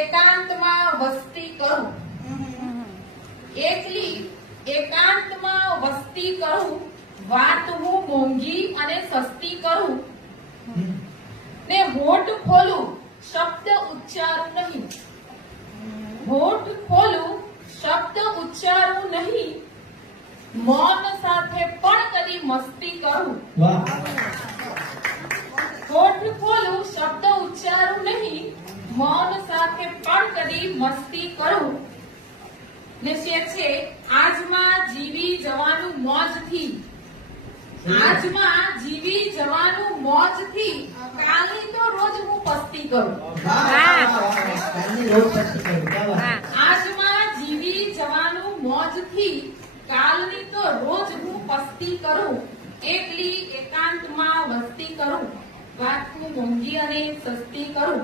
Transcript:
એકાંતમાં વસ્તી કરું. એકલી એકાંતમાં વસ્તી કરું. વાત હું મોંઘી અને સસ્તી કરું. ને હોઠ ખોલું શબ્દ ઉચ્ચારું નહીં. હોઠ ખોલું શબ્દ ઉચ્ચારું નહીં. મૌન સાથે પણ કદી મસ્તી કરું. વાહ. હોઠ ખોલું શબ્દ ઉચ્ચારું નહીં. મૌન સાથે પણ કદી મસ્તી કરું. ને શેર છે આજમાં જીવી જવાનું મોજથી. આજમાં જીવી જવાનું મોજથી. કાલની તો રોજ હું પસ્તી કરું. કાલની રોજ પસ્તી કરું. ક્યાં વાત. આજમાં જીવી જવાનું મોજથી. કાલની તો રોજ હું પસ્તી કરું. એકલી એકાંતમાં વસ્તી કરું. વાત હું મોંઘી અને સસ્તી કરું.